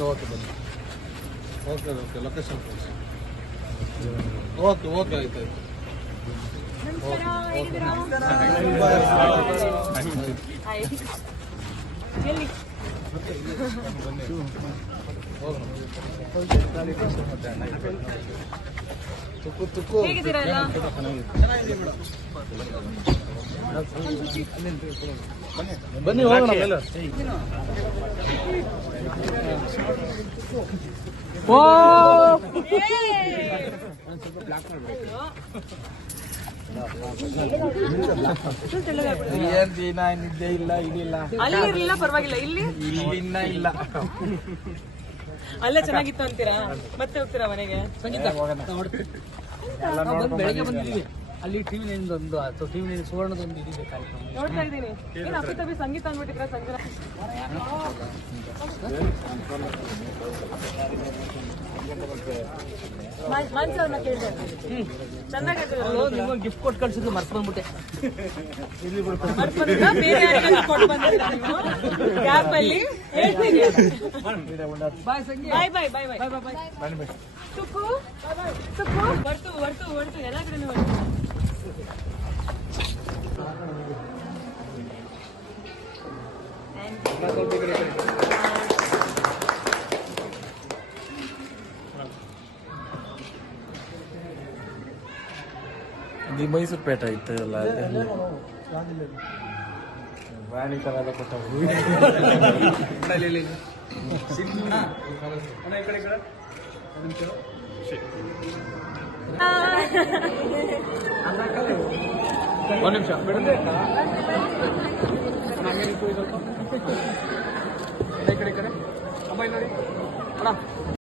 Okay okay బలి okay okay location okay okay అయితే okay ಆಯ್ತು ಹಾಯ್. ಎಲ್ಲಿ ತುಕ್ಕು ತುಕ್ಕು ಹೇಗಿದ್ದೀರಾ ಎಲ್ಲ ಬನ್ನಿ ಹೋಗೋಣ ಮೇಲೆ. ಏನ್ ದಿನ ನಿದ್ದೆ ಇಲ್ಲ ಇದಿಲ್ಲ. ಅಲ್ಲಿ ಇರ್ಲಿಲ್ಲ ಪರವಾಗಿಲ್ಲ. ಇಲ್ಲಿ? ಇನ್ನ ಇಲ್ಲ. ಅಲ್ಲೇ ಚೆನ್ನಾಗಿತ್ತು ಅಂತೀರಾ? ಮತ್ತೆ ಹೋಗ್ತೀರಾ ಮನೆಗೆ? ಬೆಳಗ್ಗೆ ಬಂದಿದ್ದೀವಿ. ಅಲ್ಲಿ ಟಿವಿ ನೈನ್ ಒಂದು ಅಥವಾ ಟಿವಿ ನೈನ್ ಸುವರ್ಣದೊಂದು ಇದಿದೆ ಕಾರ್ಯಕ್ರಮ. ನೋಡ್ತಾ ಇದ್ದೀನಿ. ಏನ್ ಸಂಗೀತ ಅಂದ್ಬಿಟ್ಟಿದ್ರ ಸಂಜೆ ಮನ್ಸ ಅವ್ರನ್ನ ಕೇಳಿದೆ. ಚೆನ್ನಾಗಿ ನಿಮ್ಗೆ ಗಿಫ್ಟ್ ಕೊಟ್ಟು ಕಳ್ಸಿದ್ದು ಮರ್ತು ಬಂದ್ಬಿಟ್ಟೆ. ಬೇರೆ ಯಾರಿಗಾದ್ರೂ ಕೊಟ್ಟು ಬಂದಿದ್ದೀರಾ ನೀವು? ಕ್ಯಾಬ್ ಅಲ್ಲಿ ಹೇಳ್ತೀನಿ ಬಾಯ್ ಸಂಗಿ ಬಾಯ್ ಬಾಯ್ ಬಾಯ್ ಬಾಯ್ ತುಕ್ಕು ತುಕ್ಕು ಬರ್ತು ಬರ್ತು ಬರ್ತು ಎಲ್ಲ ಕಡೆ ಬರ್ತು ಇದು ಮೈಸೂರು ಪೇಟೆ ಇತ್ತು ಎಲ್ಲ ತರ ಎಲ್ಲ ಕೊಟ್ಟವು ಒಂದು ನಿಮಿಷ. ಬಿಡದೆ ಈ ಕಡೆ ಈ ಕಡೆ ಅಮ್ಮ ಇಲ್ಲಿ ನೋಡಿ ಅಣ್ಣ